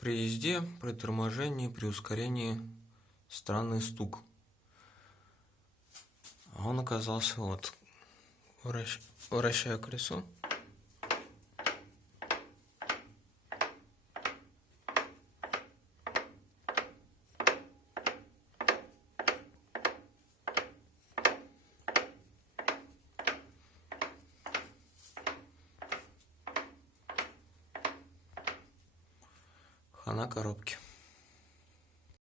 При езде, при торможении, при ускорении странный стук. А он оказался вот, вращая колесо. Хана коробки.